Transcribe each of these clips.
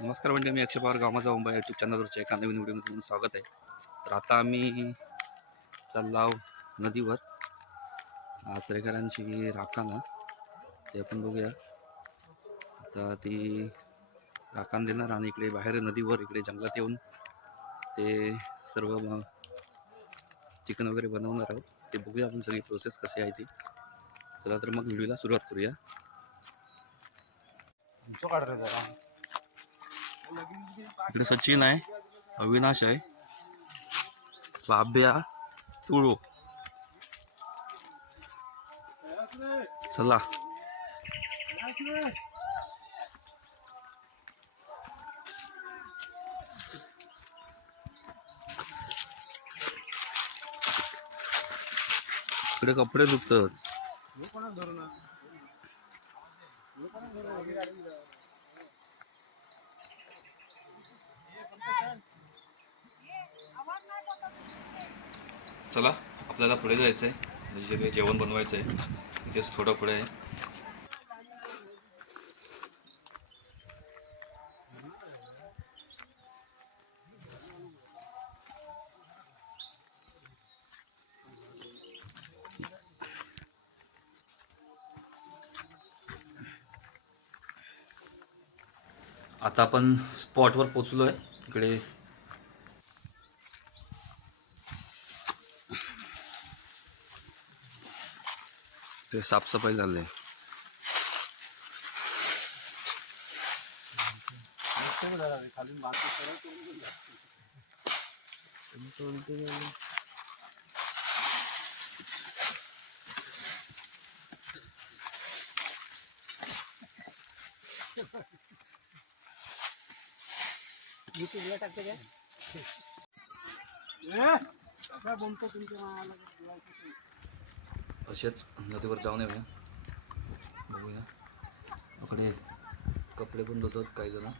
नमस्कार म्हणजे मी अक्षय पवार गावाचा मुंबई यूट्यूब चॅनलवरच्या एका नवीन व्हिडिओमध्ये स्वागत आहे. तर आता आम्ही चाललाव नदीवर. आचरेकरांची राखाना ते आपण बघूया. आता ती राखण देणार आणि इकडे बाहेर नदीवर इकडे जंगलात येऊन ते सर्व चिकन वगैरे बनवणार आहोत. ते बघूया आपण सगळी प्रोसेस कशी आहे ती. चला तर मग व्हिडिओला सुरुवात करूया. इकडे सचिन आहे अविनाश आहे बाब्या तुळू. चला. इकडे कपडे दुखतात चला आपल्याला पुढे जायचं आहे म्हणजे जेवण बनवायचं आहे इथेच थोडं पुढे आहे. आता आपण स्पॉटवर पोचलो आहे इकडे हे साफसफाई झाली युट्यूबला टाकते काय बनतो तुमच्या असेच नदीवर जाऊन येऊया. बघूया. इकडे कपडे पण धुतात काही जण.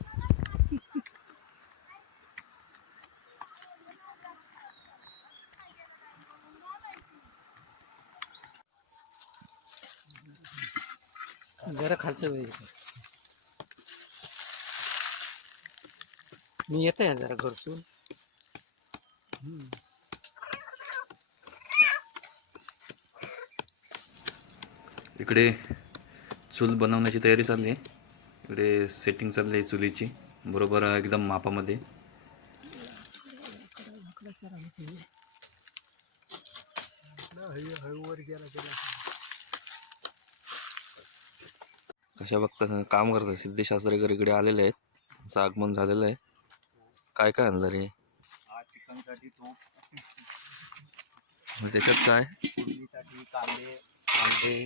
जरा खालचं वेळ. मी येत आहे जरा घरसून इकडे चूल बनवण्याची तयारी चालली आहे. इकडे सेटिंग चालली आहे चुलीची. बरोबर एकदम मापामध्ये. कशा बघता काम करतात सिद्धेशास्त्रीकर इकडे आलेले आहेत. त्यांचं आगमन झालेलं आहे. काय काय आणलं रे? त्याच्यात काय? कांदे कांदे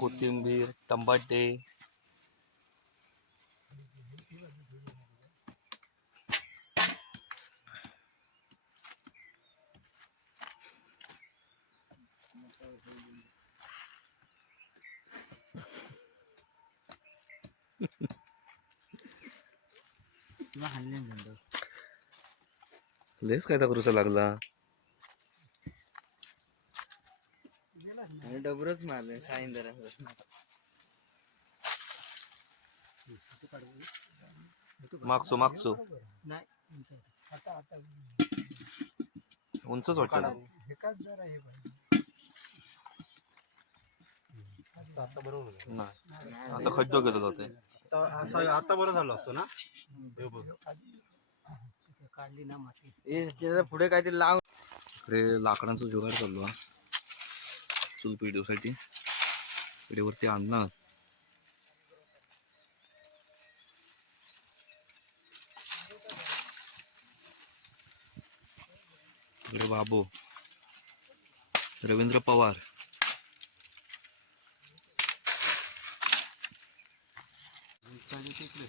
कोथिंबीर टमाटे लेस काय करूचा लागला? मागचो मागचो. उंचच वाटतं हे आता बरोबर नाही आता खड्डो गेलो होते आता बरं झालं असतं ना? हे बघ. काढली ना माती. पुढे काहीतरी लाव. इकडे लाकडांचा जुगाड चाललो हा चूल पिढीसाठी पिढीवरती आणणार. इकडे बाबू. रवींद्र पवार. तिकडे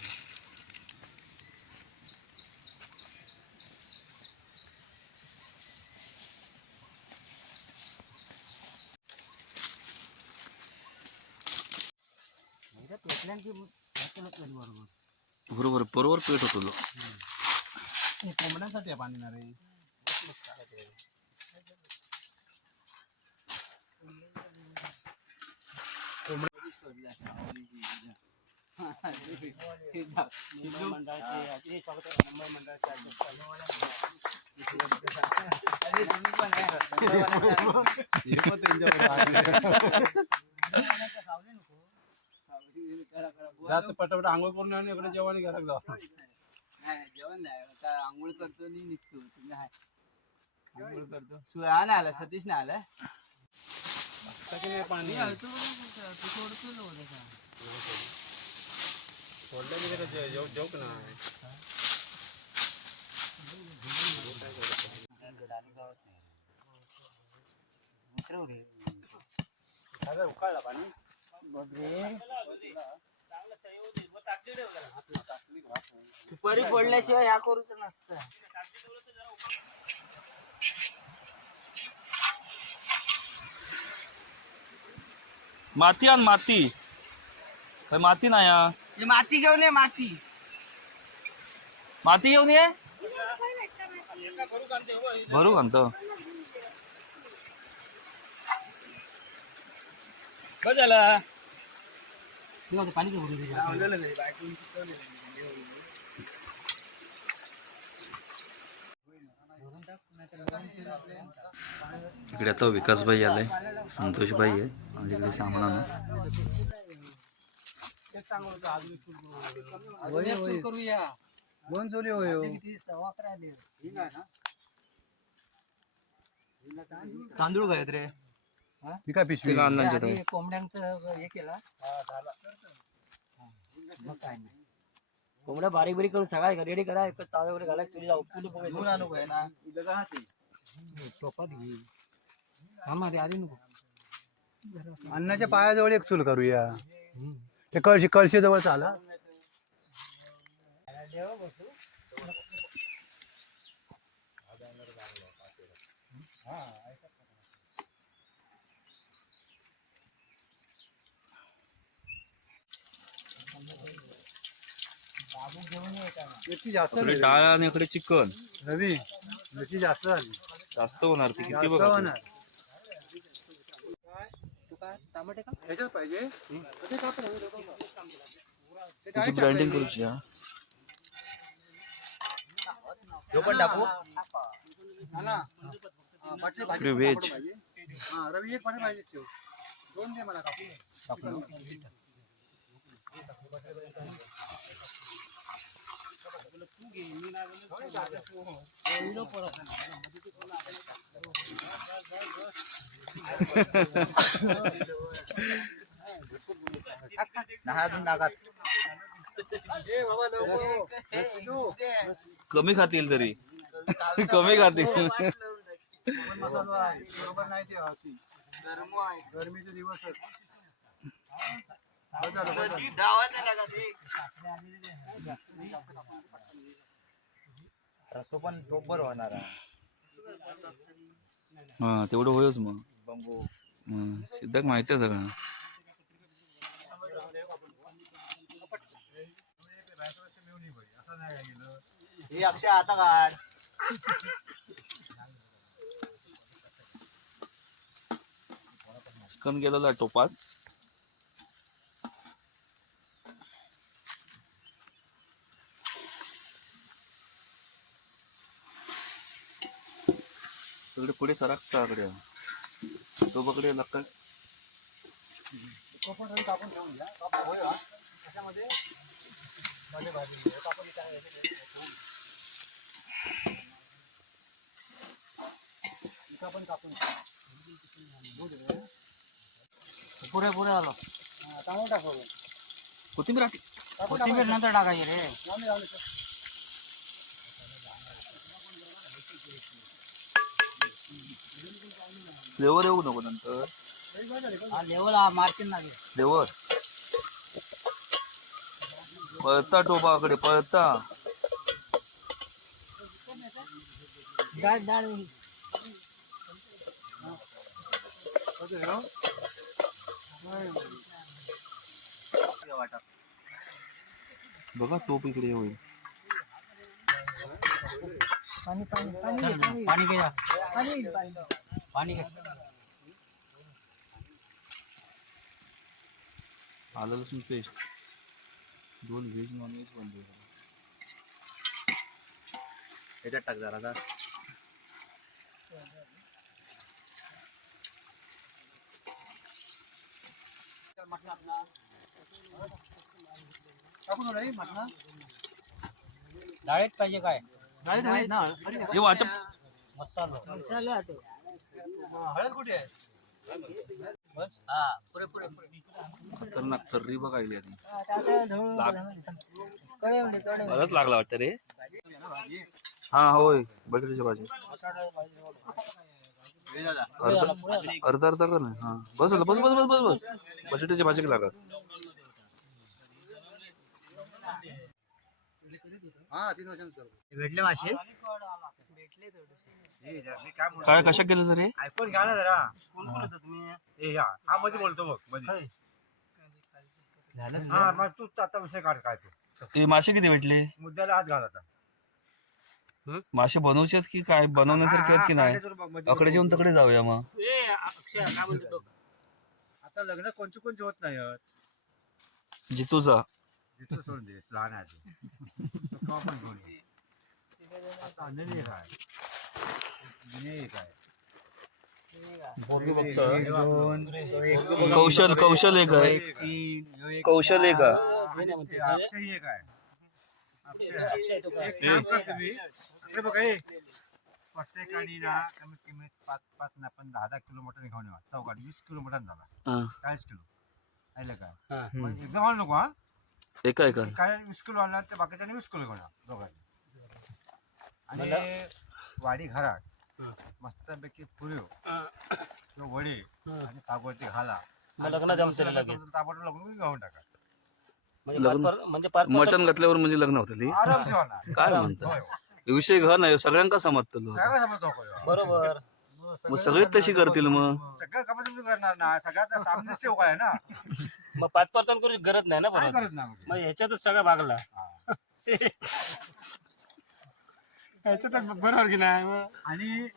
बरोबर बरोबर बरोबर पेट होतो लो. हे कोंबड्यांसाठी आहे पाणी ना रे जास्त पटापट आंघोळ करून आणि इकडे जेवण घरात जाऊ जेवण नाही आता आंघोळ करतो आणि निघतो. तुम्ही हाय. आंघोळ करतो. सुया नाही आला सतीश नाही आला. नाही पाणी? तू सोडतो ना? सोडलं जे- जेव जेवक ना. उकाळला पाणी? सुपारी फोडल्याशिवाय ह्या करूच नसतं. माती आण माती. काय माती नाही हा. हे माती घेऊन ये माती. माती घेऊन ये. भरू आणतो झाला. पाणी घेऊन इकडे आता विकासबाई आलाय संतोषबाई आहे आणि इकडे सामान दोन चोरी होय आले. तांदूळ काय रे. हा? काय पिशवी? आधी आहे कोंबड्यांचं हे केला. मग काय नाही. कोंबड्या बारीक बारीक करून सगळ्या रेडी करा. एक ताव्यावर घाला तुझी दूर आणू काय ना टोपात घे. आधी नको. अन्नाच्या पायाजवळ एक चूल करूया ते कळशी कळशी जवळ चाला. मिरची जास्त इकडे झाली. डाळ आणि इकडे चिकन रवी मिरची जास्त झाली जास्त होणार ती किती जास्त बघा तू. होणार. तू काय टमाटे का ह्याच्यात पाहिजे ब्रँडिंग करूची हा पण टाकू हा ना. हा, पाटील भाजी इकडे व्हेज पाहिजे. हा, रवी एक पाटील पाहिजे ठेव. दोन दे मला कापून. कमी खातील तरी. कमी खातील. बरोबर नाही ते गरमीचे दिवस रसो पण बरोबर होणार हा तेवढं होयच मग. बंबू. हं, सिद्धाक माहिती आहे सगळं. हे अक्षय आता काढ. चिकन गेलेलं टोपात. पुढे सरकता कडे तो पकडे लागतात पुरे पुरे आलो. कोथिंबीर आटी कोथिंबीर नंतर टाकायची रे. फ्लेवर येऊ नको नंतर. हा लेवल हा मार्चिन लागेल फ्लेवर पळता टोपाकडे पळता. डाळ डाळ बघा टोप इकडे होईल पाणी पाणी पाणी पाणी. पाणी आलं लसूण पेस्ट दोन व्हेज नॉन व्हेज बनले त्याच्यात टाक जरा आता. टाकू थोडं हे मटणा. डाळीत पाहिजे काय? डाळीत हळद ना हे वाटप मसाला. हळद कुठे आहे हा पुरे पुरे खतरनाक तर्री बघायली आधी. मलाच लागला वाटतं रे. हा होय. बटाट्याची भाजी अर्धा अर्धा अर्धा कर ना. हा. बस बस बस बस बस बस. बटाट्याची भाजी लागत. हा तीन वर्षांचं भेटले मासे हे काय म्हणतो? काय कशा केलं रे ऐकून घ्या ना जरा कोण बोलतो तुम्ही हे या हा मध्ये बोलतो बघमध्ये हा मग तू आता विषय काढ काय तू ते मासे किती भेटले मुद्द्याला हात घाल आता मासे बनवचे की काय बनवण्यासारखे आहेत की नाही अकडे जेवण तकडे जाऊया मग ए अक्षय काय म्हणतो बघ आता लग्न कोणची कोणची होत नाही. जितूचा जिथं सोडून दे लहान आहे ते. तो केव्हा पण घेऊन ये. आता अंजली एक आहे विनय एक आहे कौशल कौशल एक आहे कौशल एक आहे ते अक्षय एक आहे अक्षय. एक काम कर तुम्ही इकडे बघा हे प्रत्येक गाडी ना कमीत कमी पाच पाच ना पण दहा दहा किलो मटण घेऊन येवा चौकाडी वीस किलो मटण झाला हा. चाळीस किलो आलं काय हा. मग एकदम आणू नको हा एका एका. काय वीस किलो ते बाकीच्याने वीस किलो घेऊन दोघांनी. आणि वाडी घरात मस्तपैकी पुऱ्यो किंवा वडे आणि ताबडती घाला. मग लग्न जमते लगेच. ताबडतोब लग्न घेऊन टाका. म्हणजे लग्न- म्हणजे मटण घातल्यावर म्हणजे लग्न होतं होणार. काय म्हणता? होय. हे विषय घर नाही सगळ्यांका समजतं काय समजतो नको ह्यो? बरोबर. मग सगळेच तशी करतील मग. सगळं कमी तुम्ही करणार ना. सगळ्यात सामनेच ठेव काय ना? मग पाच पर्सेंट करू गरज नाही ना काय बरोबर करत ना मग? ह्याच्यातच सगळा भागला ह्याच्यातच बरोबर की नाही मग? आणि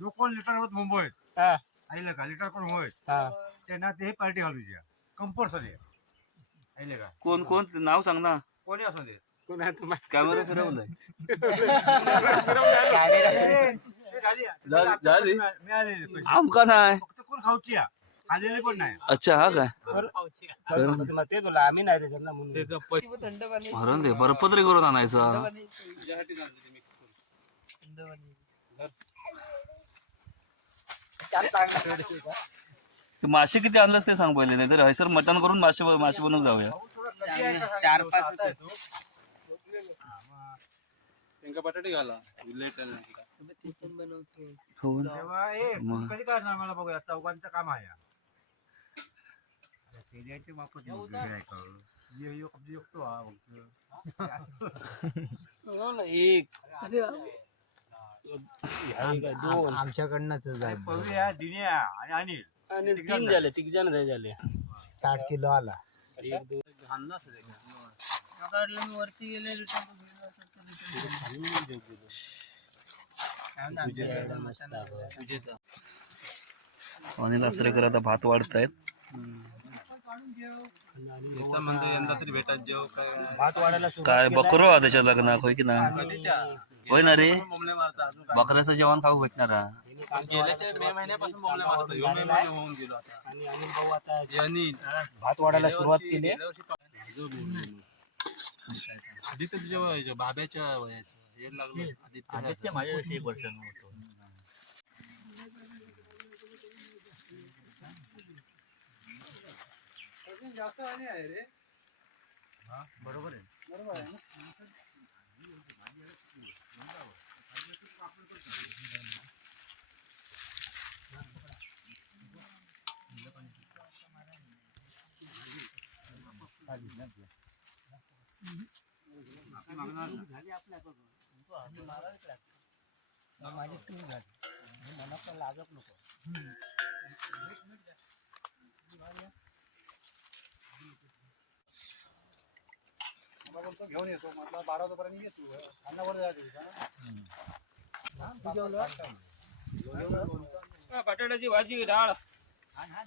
जो कोण लिटर होत मुंबईत हा. आईले का? लिटर कोण होय? हा. त्यांना ते पार्टी घालूची कंपल्सरी आईले का? कोण कोण? नाव सांग ना. कोणी असू दे. आहे कॅमेरा फिरवलाय. झाली. आमका नाही. खाल्लेली पण अच्छा हा काय? ते तुला आम्ही नाही त्याच्यात ना म्हणून. भरून दे बर्फ तरी करून आणायचा. ते मासे किती आणलंस ते सांग पहिले नाही तर हयसर मटण करून मासे मासे बनवून जाऊया. चार पाच त्यांका बटाटे घाला. लेट हो. ना. तेव्हा ए मग. कधी करणार मला बघूया. चौघांचं काम आहे. ये यो हा हो ना, एक. आहे का? दोन. आमच्याकडनंच पव्या दिन्या आणि अनिल. आणि तीन झाले तिघ जण झाले. साठ किलो आला. एक दोन. वरती गेले भात वाढतायत. यंदा तरी भेटायचं जेव काय भात वाढायला काय बकरो हा त्याच्या लग्नात होय की ना होय ना रे? बकऱ्याचं जेवण खाऊ भेटणार हा. गेल्याच्या मे महिन्यापासून बोंबले मारतो ह्यो मे महिना होऊन गेलो आता. आणि अनिल भाऊ आता यांनी भात वाढायला सुरुवात केली आदित्य तुझ्या वयाचं बाब्याच्या वयाचं हे लागलं आदित्य माझ्याशी एक वर्ष होतो बरोबर आहे. घेऊन येतो म्हटलं बारा वाजेपर्यंत येतो अन्नावर जायचं बटाट्याची भाजी डाळ. हा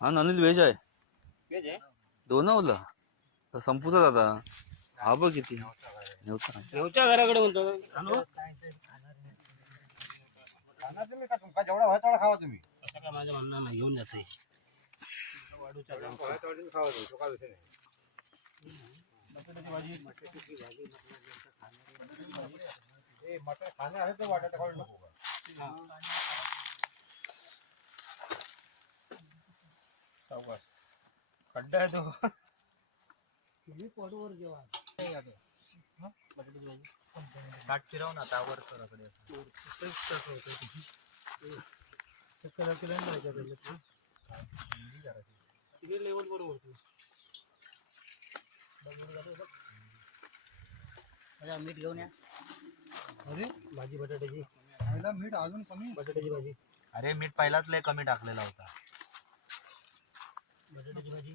अनिल व्हेज आहे. व्हेज आहे? दोन तर संपूच आता हा बघ किती. देवच्या घराकडे म्हणतो खाना तुम्ही का तुमका जेवढा खावा तुम्ही? असं काय माझं म्हणणं नाही घेऊन जाते वाढूच्या व्हाय तेवढा तुम्ही खावा तुम्ही. तो काय विषय नाही. ए, मटण खाणं आहे तर नको का? खड्डा आहे तो. ताट फिरव ना त्यावर लेवल बरोबर मीठ घेऊन या. अरे भाजी बटाट्याची. मीठ अजून कमी बटाट्याची भाजी. अरे मीठ पहिलाच लय कमी टाकलेला होता. बटाट्याची भाजी.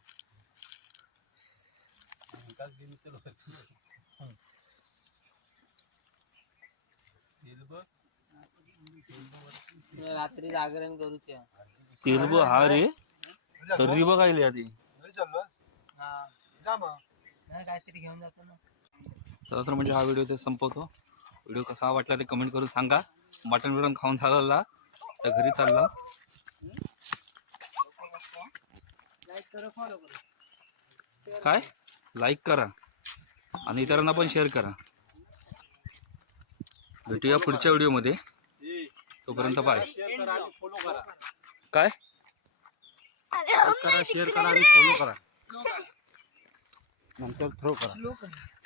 झोपायला. रात्री जाऊया. रात्री जागरण करूच्या तेल बघ हा रे. आधी. हा. काहीतरी घेऊन जातो ना. चला तर म्हणजे हा व्हिडिओ ते संपवतो. व्हिडिओ कसा वाटला ते कमेंट करून सांगा. मटण बिटन खाऊन झालेला तर घरी चालला. लाईक करा फॉलो करा काय? लाईक करा आणि इतरांना पण शेअर करा. भेटूया पुढच्या व्हिडिओमध्ये. तोपर्यंत बाय काय? करा शेअर करा आणि फॉलो करा. नंतर थ्रो करा.